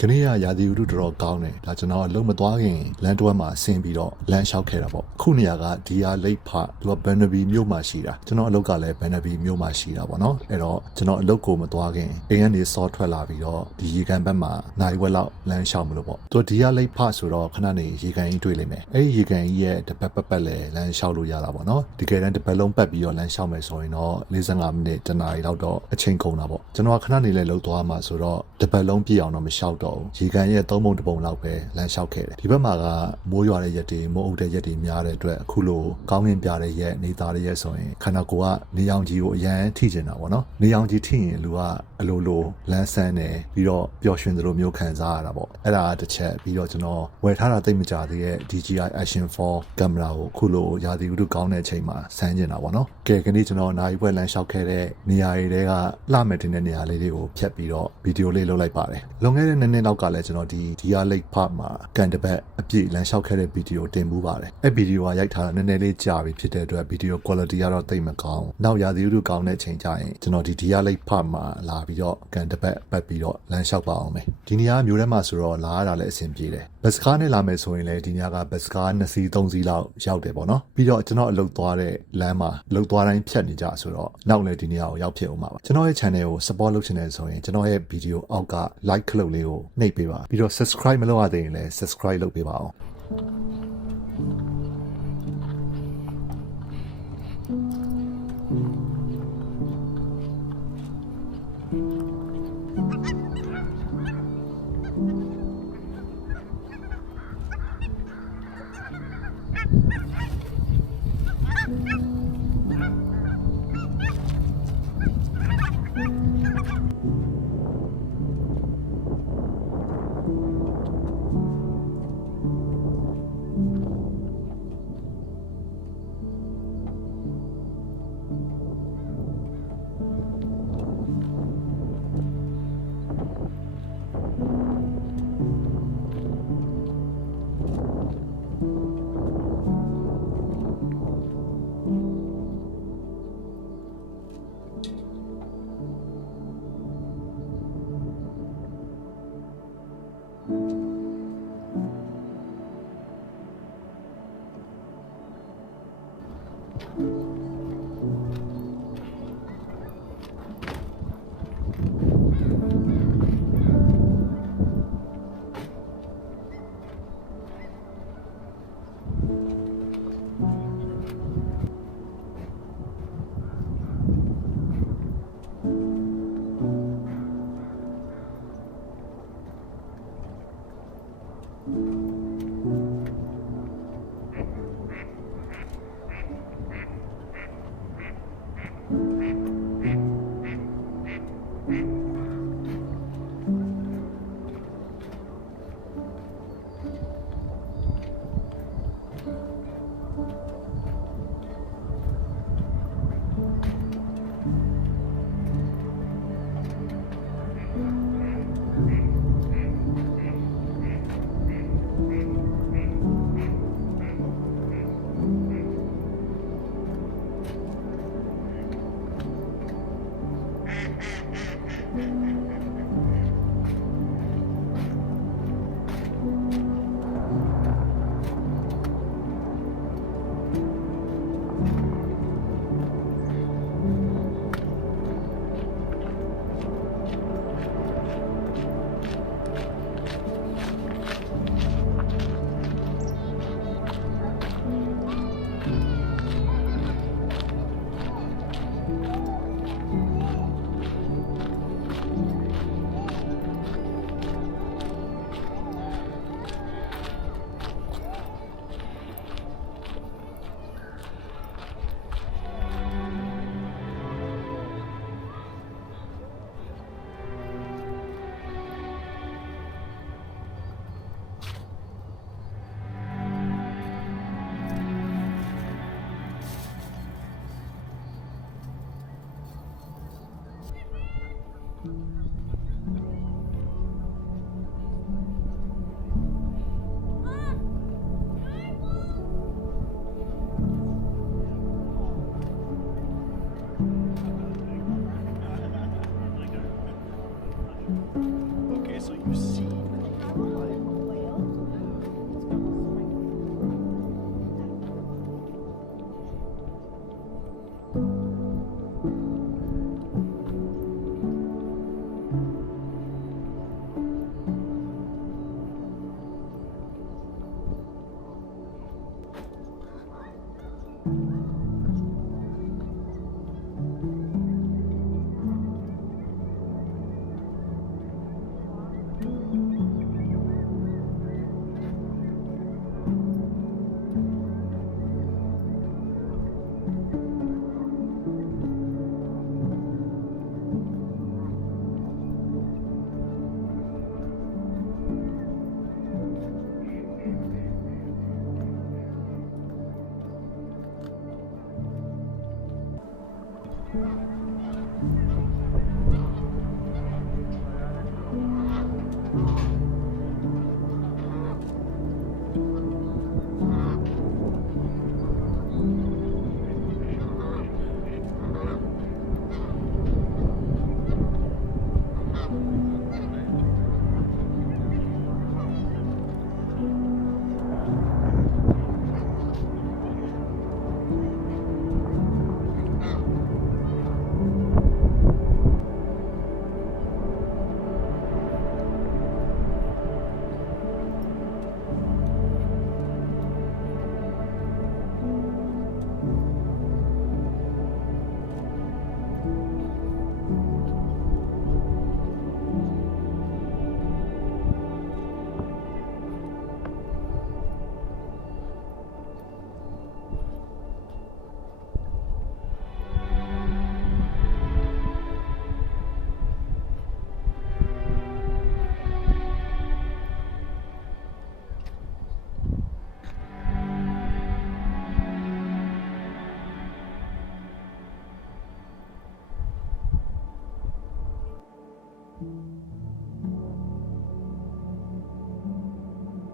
ခဏရာသီဥတုတော်ကောင်းတယ်ဒါကျွန်တော်အလုံးမသွားခင်လမ်းတွဲမှာဆင်းပြီးတော့လမ်းလျှောက်ခဲ့တာပေါ့ခုနေရာကဒီဟာလိပ်ဖသူက Burnaby မြို့မှာရှိတာကျွန်တော်အလုပ်ကလည်း Burnaby မြို့မှာရှိတာပေါ့နော်အဲ့တော့ကျွန်တော်အလုပ်ကိုမသွားခင်အိမ်ကနေစောထွက်လာပြီးတော့ဒီရေကန်ဘက်မှာနိုင်ဝက်လောက်လမ်းလျှောက်မလို့ပေါ့သူဒီဟာလိပ်ဖဆိုတော့ခဏနေရေကန်ကြီးတွေ့လိမ့်မယ်အဲ့ဒီရေကန်ကြီးရဲ့တစ်ပတ်လဲလမ်းလျှောက်လို့ရတာပေါ့နော်ဒီကယ်တမ်းတစ်ပတ်လုံးပတ်ပြီးတော့လမ်းလျှောက်မယ်ဆိုရင်တော့45မိနစ်တနာရီလောက်တော့အချိန်ကုန်တာပေါ့ကျွန်တော်ခဏနေလဲလှုပ်သွားမှာဆိုတော့တစ်ပတ်လုံးပြည့်အောင်တော့မလျှောက်တော့ဘူးရေကန်ရဲ့3ပုံ1ပုံလောက်ပဲလမ်းလျှောက်ခဲ့တယ်ဒီဘက်မှာကမိုးရွာတဲ့ရက်တွေမိုးအုပ်တဲ့ရက်တွေများတဲ့အတွက်အခုလိုကောင်းကင်ပြတဲ့ရက်နေသားတဲ့ရက်ဆိုရင်ခန္ဓာကိုယ်ကနေရောင်ကြီးကိုအရန်ထိကျင်တာပေါ့နော်နေရောင်ကြီးထိရင်လူကအလိုလိုလမ်းဆန်းတယ်ပြီးတော့ပျော်ရွှင်သလိုမျိုးခံစားရတာပေါ့အဲ့ဒါတစ်ချက်ပြီးတော့ကျွန်တော်ဝယ်ထားတာသိမကြသေးတဲ့ DJI Action 4 ကင်မရာကိုအခုလိုရာသီဥတုကောင်းတဲ့အချိန်မှာဆန်းကျင်တာပေါ့နော်ကဲခဏကျွန်တော်နိုင်ပွဲလမ်းလျှောက်ခဲ့တဲ့နေရာတွေကလှမယ်တင်တဲ့နေရာလေးတွေကိုဖြတ်ပြီးတော့ဗီဒီယိုလေးလုပ်လိုက်ပါတယ်လွန်ခဲ့တဲ့နှစ်လောက်ကလည်းကျွန်တော်ဒီယာလိတ်ဖတ်မှာကန်တပတ်အပြည့်လမ်းလျှောက်ခဲ့တဲ့ဗီဒီယိုတင်မှုပါတယ်အဲ့ဗီဒီယိုကရိုက်ထားတာနည်းနည်းလေးကြာပြီဖြစ်တဲ့အတွက်ဗီဒီယို quality ကတော့တိတ်မကောင်းနောက်ရာသီဥတုကောင်းတဲ့အချိန်ကျရင်ကျွန်တော်ဒီယာလိတ်ဖတ်မှာလာပြီးတော့ကန်တပတ်ပတ်ပြီးတော့လမ်းလျှောက်ပါအောင်မယ်ဒီနေရာမျိုးထဲမှာဆိုတော့လာရတာလည်းအဆင်ပြေတယ်ဘတ်စကားနဲ့လာမယ်ဆိုရင်လည်းဒီနေရာကဘတ်စကား2စီး3စီးလောက်ရောက်တယ်ပေါ့နော်ပြီးတော့ကျွန်တော်အလုပ်သွားတဲ့လမ်းမှာအလုပ်သွားတိုင်းဖြတ်နေကြဆိုတော့နောက်လည်းဒီနေရာကိုရောက်ဖြစ်အောင်ပါကျွန်တော်ရဲ့ channel ကို support လုပ်ချင်တယ်ဆိုရင်ကျွန်တော်ရဲ့ဗီဒီယိုအောက်က like ခလုတ်လေးကိုနှိပ်ပေးပါပြီးတော့ subscribe မလုပ်ရသေးရင်လည်း subscribe လုပ်ပေးပါအောင်